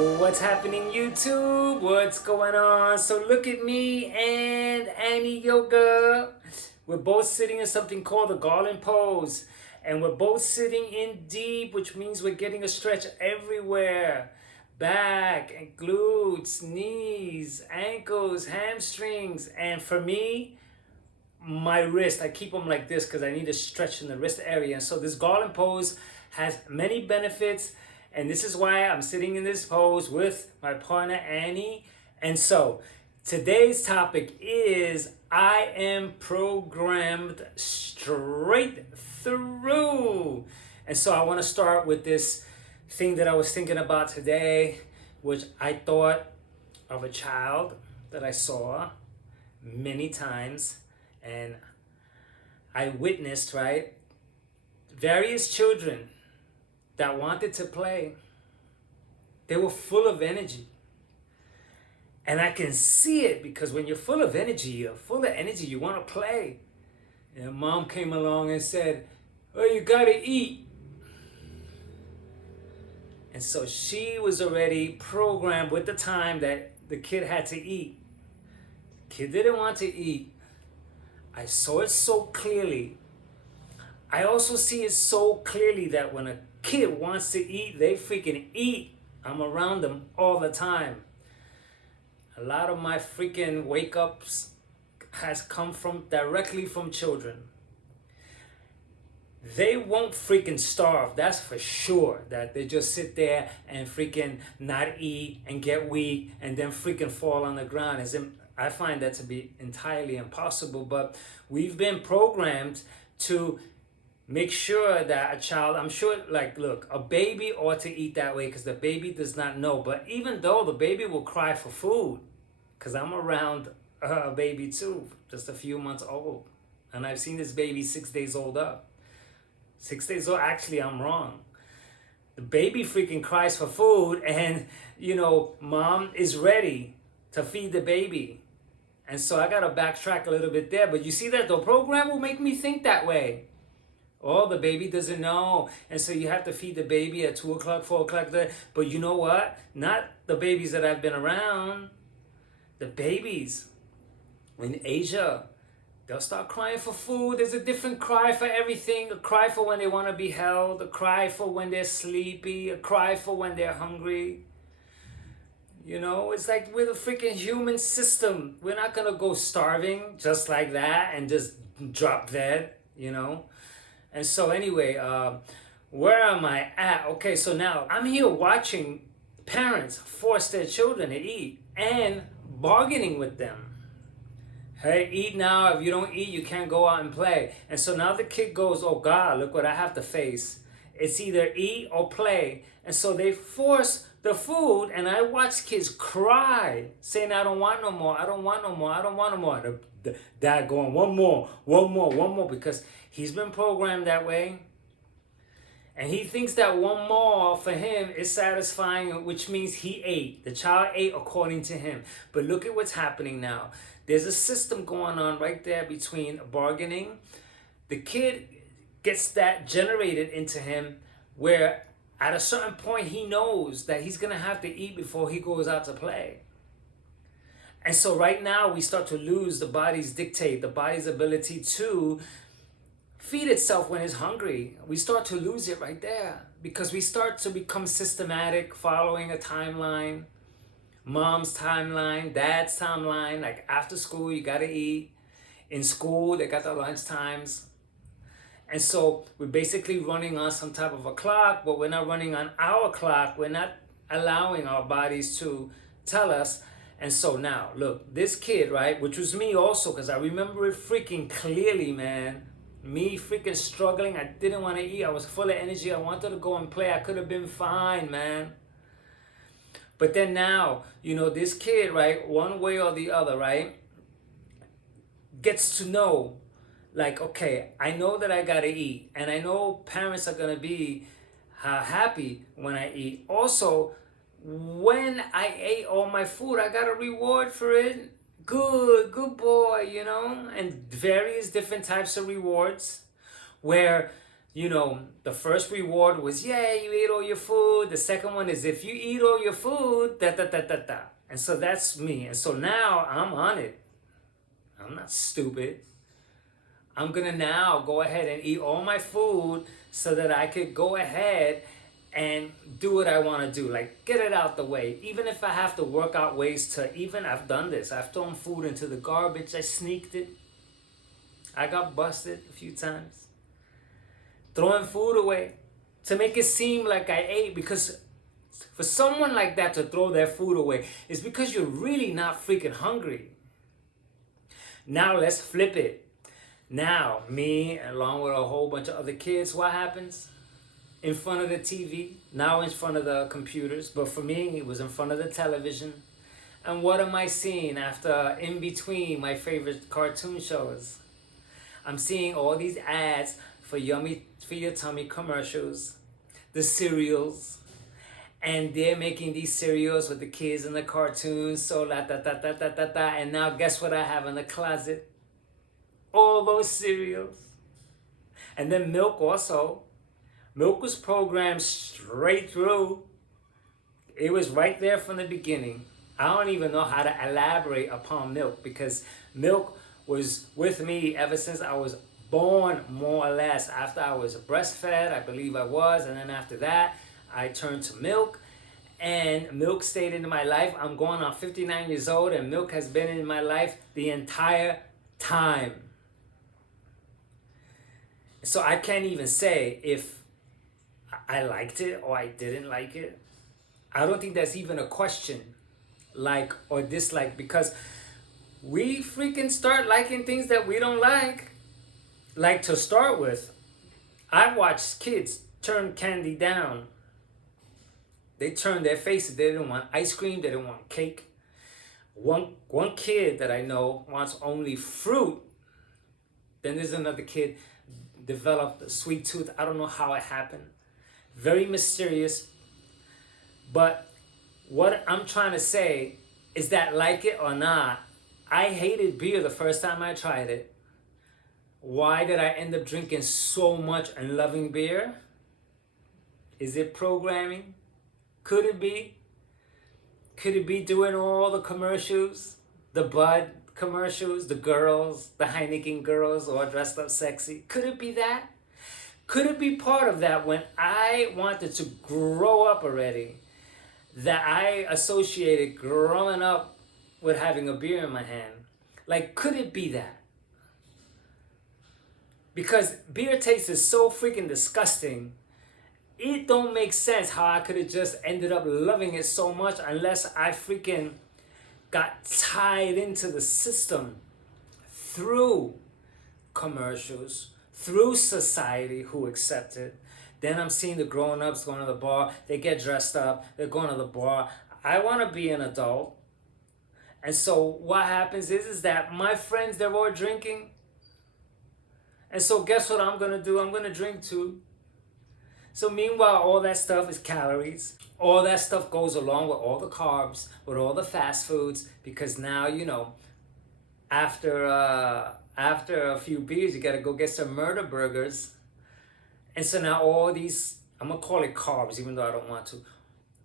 What's happening, YouTube? What's going on? So look at me and Annie Yoga. We're both sitting in something called the Garland pose. And we're both sitting in deep, which means we're getting a stretch everywhere. Back and glutes, knees, ankles, hamstrings. And for me, my wrist, I keep them like this because I need a stretch in the wrist area. And so this Garland pose has many benefits, and this is why I'm sitting in this pose with my partner Annie. And so today's topic is I am programmed straight through. And so I want to start with this thing that I was thinking about today, which I thought of a child that I saw many times, and I witnessed, right, various children that wanted to play. They were full of energy. And I can see it because when you're full of energy, you want to play. And mom came along and said, "Oh, you gotta eat." And so she was already programmed with the time that the kid had to eat. Kid didn't want to eat. I saw it so clearly. I also see it so clearly that when a kid wants to eat, they freaking eat. I'm around them all the time. A lot of my freaking wake ups has come from directly from children. They won't freaking starve, that's for sure. That they just sit there and freaking not eat and get weak and then freaking fall on the ground. I find that to be entirely impossible, but we've been programmed to make sure that a child, I'm sure, like, look, a baby ought to eat that way because the baby does not know. But even though the baby will cry for food, because I'm around a baby too, just a few months old. And I've seen this baby 6 days old up. 6 days old, actually, I'm wrong. The baby freaking cries for food and, mom is ready to feed the baby. And so I got to backtrack a little bit there. But you see that the program will make me think that way. Oh, the baby doesn't know. And so you have to feed the baby at 2 o'clock, 4 o'clock. But you know what? Not the babies that I've been around. The babies in Asia, they'll start crying for food. There's a different cry for everything. A cry for when they want to be held. A cry for when they're sleepy. A cry for when they're hungry. It's like we're the freaking human system. We're not going to go starving just like that and just drop dead, And so anyway, where am I at? Okay, so now I'm here watching parents force their children to eat and bargaining with them. Hey, eat now. If you don't eat, you can't go out and play. And so now the kid goes, "Oh God, look what I have to face. It's either eat or play." And so they force the food, and I watch kids cry, saying, "I don't want no more, I don't want no more, I don't want no more." The dad going, "One more, one more, one more," because he's been programmed that way. And he thinks that one more for him is satisfying, which means he ate. The child ate according to him. But look at what's happening now. There's a system going on right there between bargaining. The kid gets that generated into him where at a certain point he knows that he's going to have to eat before he goes out to play. And so right now we start to lose the body's dictate, the body's ability to feed itself when it's hungry. We start to lose it right there because we start to become systematic, following a timeline. Mom's timeline, dad's timeline, like after school you gotta eat. In school they got the lunch times. And so we're basically running on some type of a clock, but we're not running on our clock. We're not allowing our bodies to tell us. And so now, look, this kid, right, which was me also, because I remember it freaking clearly, man. Me freaking struggling. I didn't want to eat. I was full of energy. I wanted to go and play. I could have been fine, man. But then now, this kid, right, one way or the other, right, gets to know, like, okay, I know that I gotta eat. And I know parents are gonna be happy when I eat. Also, when I ate all my food, I got a reward for it. Good boy, and various different types of rewards where the first reward was, yeah, you ate all your food. The second one is, if you eat all your food, da da da da da. And so that's me. And so now I'm on it. I'm not stupid. I'm gonna now go ahead and eat all my food so that I could go ahead and do what I want to do. Like, get it out the way. Even if I have to work out ways to, even I've done this. I've thrown food into the garbage. I sneaked it. I got busted a few times. Throwing food away to make it seem like I ate, because for someone like that to throw their food away is because you're really not freaking hungry. Now let's flip it. Now, me, along with a whole bunch of other kids, what happens? In front of the TV, now in front of the computers, but for me, it was in front of the television. And what am I seeing after, in between my favorite cartoon shows? I'm seeing all these ads for Yummy for Your Tummy commercials, the cereals, and they're making these cereals with the kids in the cartoons, so la da da da da da da. And now guess what I have in the closet? All those cereals. And then milk also. Milk was programmed straight through. It was right there from the beginning. I don't even know how to elaborate upon milk, because milk was with me ever since I was born, more or less. After I was breastfed, I believe I was, and then after that, I turned to milk, and milk stayed in my life. I'm going on 59 years old, and milk has been in my life the entire time. So I can't even say if I liked it or I didn't like it. I don't think that's even a question, like or dislike, because we freaking start liking things that we don't like. Like, to start with, I watched kids turn candy down. They turned their faces. They didn't want ice cream. They didn't want cake. One kid that I know wants only fruit. Then there's another kid developed a sweet tooth. I don't know how it happened. Very mysterious. But what I'm trying to say is that, like it or not, I hated beer the first time I tried it. Why did I end up drinking so much and loving beer? Is it programming? Could it be? Could it be doing all the commercials? The Bud commercials, the girls, the Heineken girls all dressed up sexy? Could it be that? Could it be part of that when I wanted to grow up already, that I associated growing up with having a beer in my hand? Like, could it be that? Because beer taste is so freaking disgusting. It don't make sense how I could have just ended up loving it so much unless I freaking got tied into the system through commercials, through society who accept it. Then I'm seeing the grown-ups going to the bar. They get dressed up. They're going to the bar. I want to be an adult. And so what happens is that my friends, they're all drinking. And so guess what I'm going to do? I'm going to drink too. So meanwhile, all that stuff is calories. All that stuff goes along with all the carbs, with all the fast foods, because now, after a few beers, you got to go get some murder burgers. And so now all these, I'm going to call it carbs, even though I don't want to.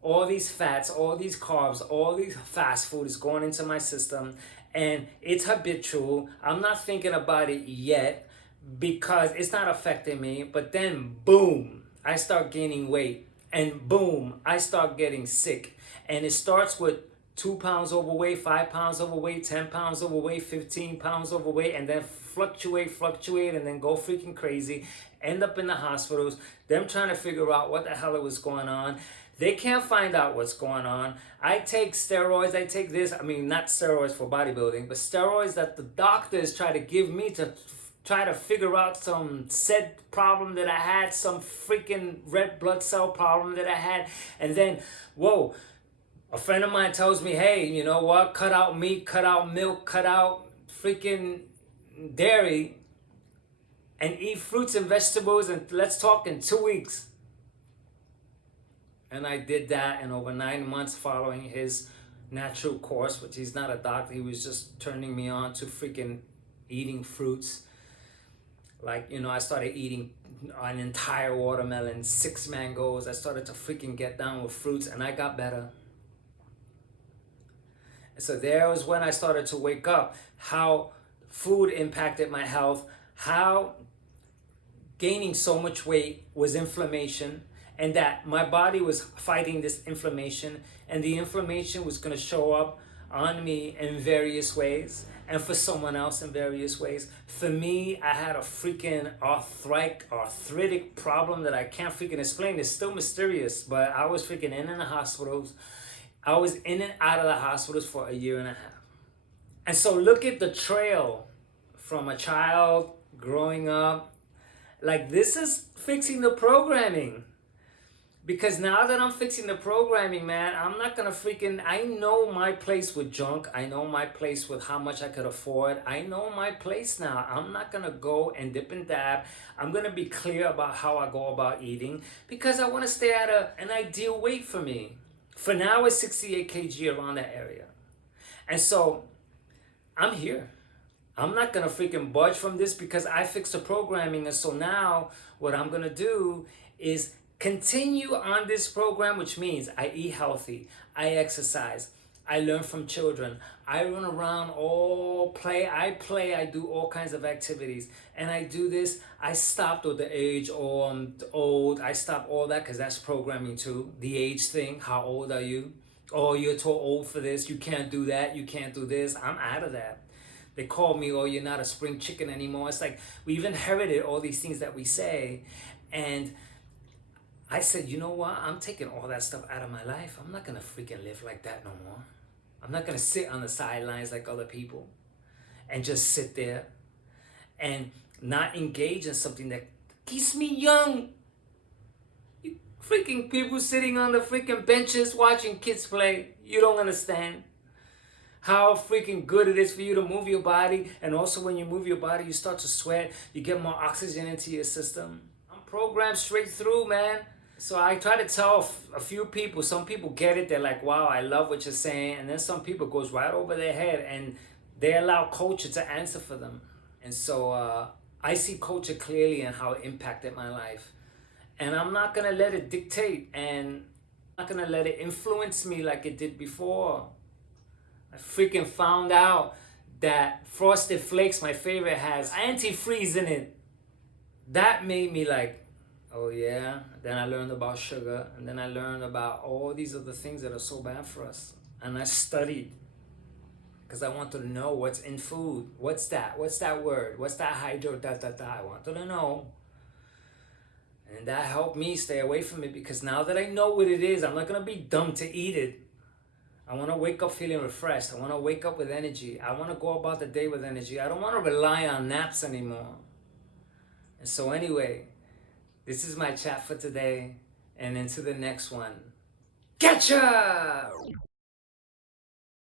All these fats, all these carbs, all these fast food is going into my system, and it's habitual. I'm not thinking about it yet because it's not affecting me, but then boom, I start gaining weight, and boom, I start getting sick. And it starts with 2 pounds overweight, 5 pounds overweight, 10 pounds overweight, 15 pounds overweight, and then fluctuate, and then go freaking crazy, end up in the hospitals, them trying to figure out what the hell it was going on. They can't find out what's going on. I take steroids, I take this, not steroids for bodybuilding, but steroids that the doctors try to give me to try to figure out some said problem that I had, some freaking red blood cell problem that I had. And then, whoa, a friend of mine tells me, hey, you know what? Cut out meat, cut out milk, cut out freaking dairy, and eat fruits and vegetables, and let's talk in 2 weeks. And I did that, and over 9 months following his natural course, which he's not a doctor, he was just turning me on to freaking eating fruits. Like, you know, I started eating an entire watermelon, 6 mangoes. I started to freaking get down with fruits, and I got better. And so there was when I started to wake up how food impacted my health, how gaining so much weight was inflammation, and that my body was fighting this inflammation, and the inflammation was going to show up on me in various ways, and for someone else in various ways. For me, I had a freaking arthritic problem that I can't freaking explain. It's still mysterious, but I was freaking in the hospitals. I was in and out of the hospitals for a year and a half. And so look at the trail from a child growing up. Like, this is fixing the programming. Because now that I'm fixing the programming, man, I'm not gonna I know my place with junk. I know my place with how much I could afford. I know my place now. I'm not gonna go and dip and dab. I'm gonna be clear about how I go about eating, because I wanna stay at an ideal weight for me. For now, it's 68 kg, around that area. And so I'm here. I'm not gonna freaking budge from this because I fixed the programming. And so now what I'm gonna do is continue on this program, which means I eat healthy, I exercise, I learn from children, I run around, I do all kinds of activities. And I do this. I stopped with the age, oh, I'm old. I stopped all that because that's programming too. The age thing, how old are you? Oh, you're too old for this, you can't do that, you can't do this. I'm out of that. They call me, oh, you're not a spring chicken anymore. It's like we've inherited all these things that we say. And I said, you know what? I'm taking all that stuff out of my life. I'm not going to freaking live like that no more. I'm not going to sit on the sidelines like other people and just sit there and not engage in something that keeps me young. You freaking people sitting on the freaking benches watching kids play. You don't understand how freaking good it is for you to move your body. And also when you move your body, you start to sweat. You get more oxygen into your system. I'm programmed straight through, man. So I try to tell a few people. Some people get it. They're like, wow, I love what you're saying. And then some people goes right over their head and they allow culture to answer for them. And so I see culture clearly and how it impacted my life. And I'm not going to let it dictate, and I'm not going to let it influence me like it did before. I freaking found out that Frosted Flakes, my favorite, has antifreeze in it. That made me like, oh yeah. Then I learned about sugar, and then I learned about all these other things that are so bad for us. And I studied because I wanted to know what's in food. What's that? What's that word? What's that hydro da da da? I wanted to know. And that helped me stay away from it, because now that I know what it is, I'm not going to be dumb to eat it. I want to wake up feeling refreshed. I want to wake up with energy. I want to go about the day with energy. I don't want to rely on naps anymore. And so anyway, this is my chat for today, and into the next one. Getcha!